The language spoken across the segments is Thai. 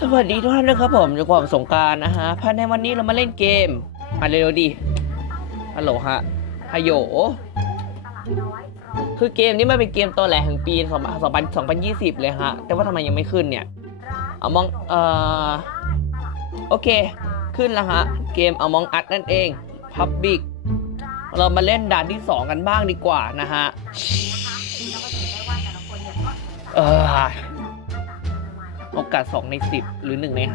สวัสดีทุกท่านนะครับผมจากความสงการนะฮะภายในวันนี้เรามาเล่นเกม มาเร็วๆดิฮัลโหลฮะฮัลโหลคือเกมนี้มันเป็นเกมตัวแหลกแห่งปี2020 เลยฮะ แต่ว่าทำไมยังไม่ขึ้นเนี่ยเอามองเอ่อโอเค ขึ้นแล้วฮะ เกม Among Us นั่นเอง Public เรามาเล่นด่านที่ 2 กันบ้างดีกว่านะฮะเออ โอกาส 2 ใน 10 หรือ 1 ใน 5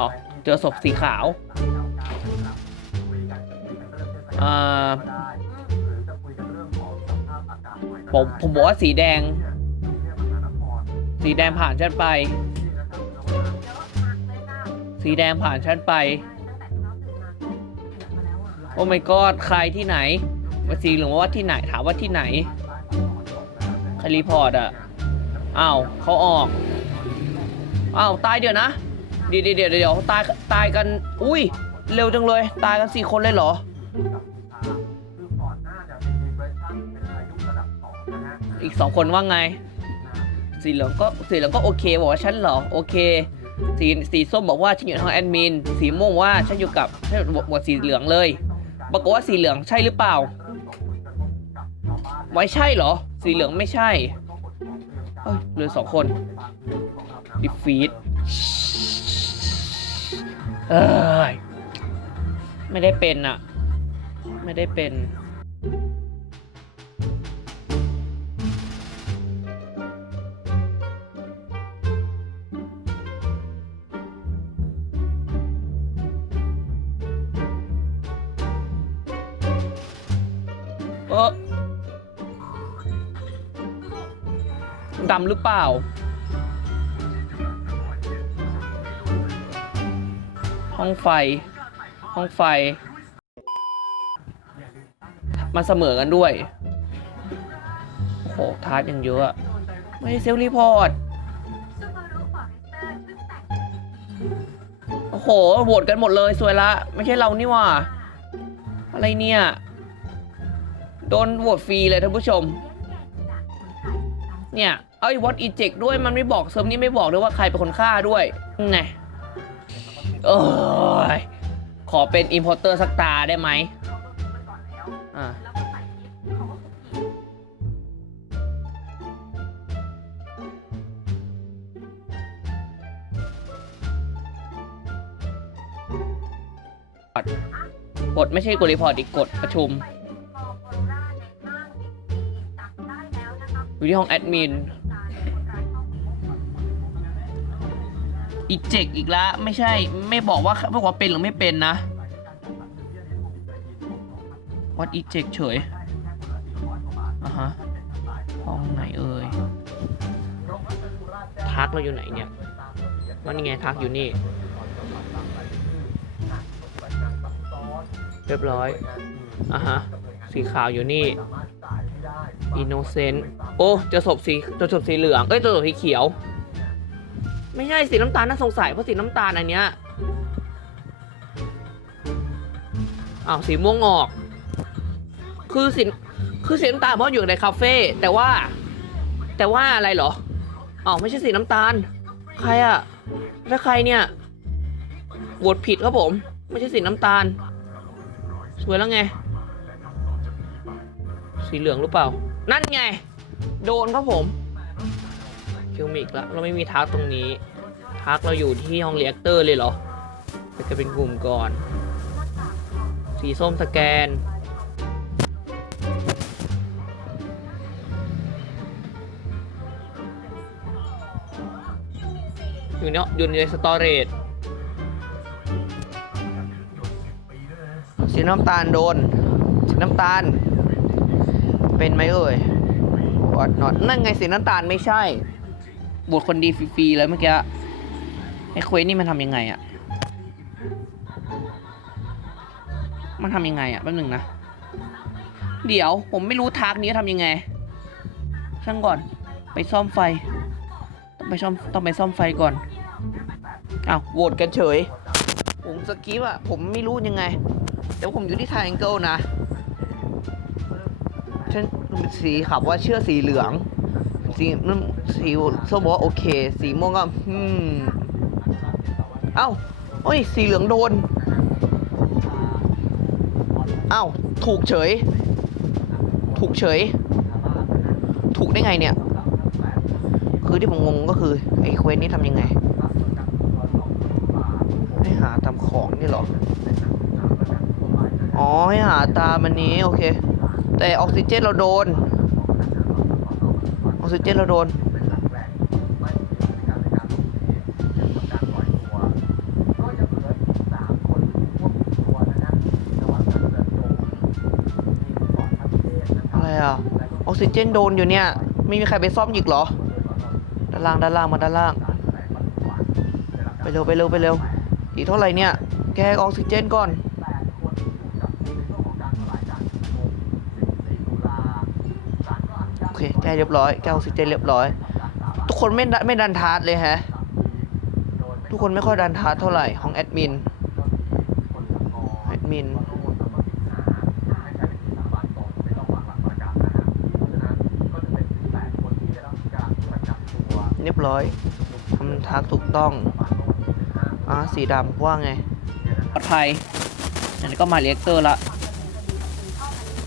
อ๋อเจอศพสีขาวอ่อผมผมบอกว่าสีแดง สีแดงผ่านฉันไป สีแดงผ่านฉันไป อ้ my god ใครที่ไหนมาสีเหลืองว่าที่ไหนถามว่าที่ไหนใครรีพอร์ตอะอ้าวเขาออกอ้าวตายเดี๋ยวนะเดี๋ยวเดี๋ยวเดี๋ยวตายตายกัน อุ้ย เร็วจังเลย ตายกันสี่คนเลยเหรออีกสองคนว่าไง สีเหลืองก็สีเหลืองก็โอเคบอกว่าฉันเหรอโอเค สีสีส้มบอกว่าฉันอยู่ในห้องแอดมิน สีม่วงว่าฉันอยู่กับฉันบวดสีเหลืองเลย ปรากฏว่าสีเหลืองใช่หรือเปล่าไม่ใช่เหรอ สีเหลืองไม่ใช่เอ้ยเหลือสองคนดิฟีดเอ้ยไม่ได้เป็นอะไม่ได้เป็น ออดำหรือเปล่า ห้องไฟ ห้องไฟ มาเสมอกันด้วย โอ้โห ทาร์ตยังเยอะ ไม่เซลล์รีพอร์ต โอ้โห โหวตกันหมดเลย สวยละ ไม่ใช่เรานี่หว่า อะไรเนี่ย โดนโหวตฟรีเลยท่านผู้ชม เนี่ย เอ้ยวอตอีเจกด้วยมันไม่บอกเซิร์ฟนี้ไม่บอกด้วยว่าใครเป็นคนฆ่าด้วยไงเอ้ยขอเป็นอิ p พอร์เตอร์สักตาได้ไหมอ่ากดไม่ใช่กดรีพอร์ตอีกกดประชุม อยู่ที่ห้องแอดมิน อีเจกอีกแล้วไม่ใช่ไม่บอกว่าไม่บอกว่าเป็นหรือไม่เป็นนะ วัดอีเจกเฉยอะฮะห้องไหนเอ่ยทักเราอยู่ไหนเนี่ยว่านี่ไงทักอยู่นี่ เรียบร้อยอะฮะสีขาวอยู่นี่ อินโนเซนต์โอ้เจะศพสีเจะศพสีเหลืองเอ้ยเจะศพสีเขียว ไม่ใช่สีน้ำตาลน่าสงสัยเพราะสีน้ำตาลอันเนี้ยอ้าวสีม่วงออก คือสีคือสีน้ำตาลเพราะอยู่ในคาเฟ่แต่ว่า แต่ว่าอะไรเหรออ้าวไม่ใช่สีน้ำตาล ใครอะแล้วใครเนี่ยโหวตผิดครับผม ไม่ใช่สีน้ำตาล สวยแล้วไง สีเหลืองหรือเปล่า นั่นไง โดนครับผมคิวมิกแล้วเราไม่มีทักตรงนี้ทักเราอยู่ที่ห้องเรียกเตอร์เลยเหรอไปกันเป็นกลุ่มก่อน สีส้มสแกน อยู่เนาะอยู่ในสตอเรจสีน้ำตาลโดนสีน้ำตาล เป็นไหมเอ่ย what not นั่นไงสีน้ำตาลไม่ใช่บทคนดีฟรีๆเลยเมื่อกี้ไอ้เควสนี่มันทำยังไงอะมันทำยังไงอะแป๊บหนึงนะ เดี๋ยวผมไม่รู้ทากนี้ทำยังไง ช่างก่อน ไปซ่อมไฟ ต้องไปซ่อมต้องไปซ่อมไฟก่อนอ้าวโหวตกันเฉย ผมสกิปอะผมไม่รู้ยังไง แต่ว่าผมอยู่ที่ triangle นะ ฉันสีขับว่าเชื่อสีเหลือง สีน้ำสีส้มบอกว่าโอเค สีม่วงก็อืมเอ้าเฮ้ย สีเหลืองโดน เอ้า ถูกเฉย ถูกเฉย ถูกได้ไงเนี่ย คือที่ผมงงก็คือ ไอ้เควสนี้ทำยังไง ให้หาตามของนี่หรอ อ๋อ ให้หาตามอันนี้ โอเค แต่ออกซิเจนเราโดน ออกซิเจนเราโดน อะไรอะ ออกซิเจนโดนอยู่เนี่ย ไม่มีใครไปซ่อมอีกเหรอ ด้านล่างด้านล่างมาด้านล่าง ไปเร็วไปเร็วไปเร็ว อีกเท่าไหร่เนี่ย แกออกซิเจนก่อน โอเค แกเรียบร้อยแกออกซิเจนเรียบร้อย ทุกคนไม่ดันไม่ดันทาร์ตเลยฮะ ทุกคนไม่ค่อยดันทาร์ตเท่าไหร่ของแอดมินแอดมินเรียบร้อยทำทักถูกต้องอ่าสีดำว่าไงปลอดภัยอันนี้ก็มาเรียกเตอร์ละ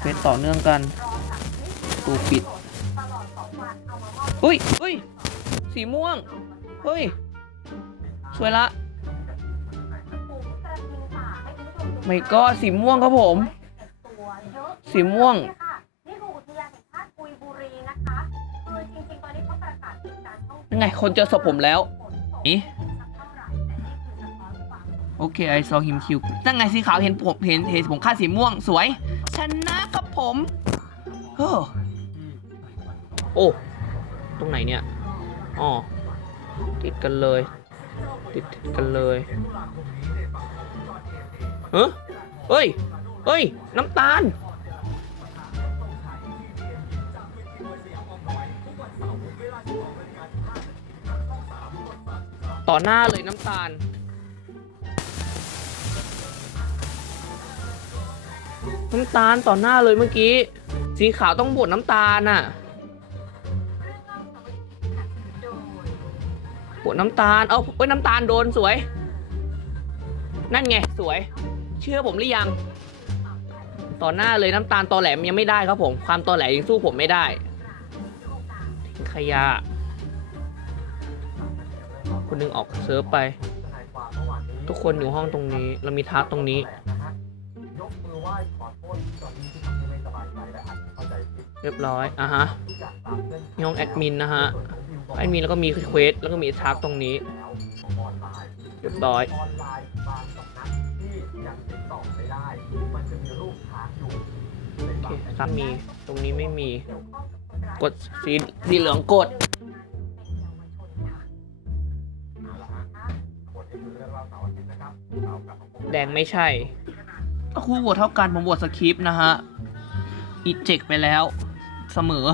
เป็นต่อเนื่องกันตูปิด อุ้ยอุ้ยสีม่วงเฮ้ยสวยละไม่ก็สีม่วงครับผม สีม่วงนี่คืออุทยานแห่งชาติกุยบุรีนะคะคือจริงๆตอนนี้เขาประกาศปิดการท่องเที่ยวยังไงคนเจอศพผมแล้วนี่โอเคไอซอฮิมคิวตั้งไงสีขาวเห็นผมเห็นเห็นผมค่าสีม่วงสวย ชนะครับผมเฮ้อโอ้ ตรงไหนเนี่ยอ๋อติดกันเลย ติดติดกันเลยเฮ้ยเฮ้ยเฮ้ย น้ำตาล ต่อหน้าเลยน้ำตาล น้ำตาลต่อหน้าเลยเมื่อกี้ สีขาวต้องบดน้ำตาลน่ะ บดน้ำตาล เอาเอ้ยน้ำตาลโดนสวย นั่นไงสวย เชื่อผมหรือยัง ต่อหน้าเลยน้ำตาลตอแหลมยังไม่ได้ครับผม ความตอแหลยังสู้ผมไม่ได้ทิ้งขยะคนหนึงออกเซิร์ฟไป ทุกคนอยู่ห้องตรงนี้ เรามีทักตรงนี้เรียบร้อยอะฮะทุกอย่างตามเส้นมีห้องแอดมินนะฮะ แอดมินแล้วก็มีเควสแล้วก็มีทักตรงนี้แล้วออนไลน์เรียบร้อยออนไลน์บางสำนักที่ยังติดต่อไม่ได้มันจะมีรูปค้างอยู่ในโอเคบางครับมีตรงนี้ไม่มี กดสีสีเหลืองกดแดงไม่ใช่ก็คู่โหวตเท่ากันผมโหวตสคริปต์นะฮะอีเจกไปแล้วเสมอ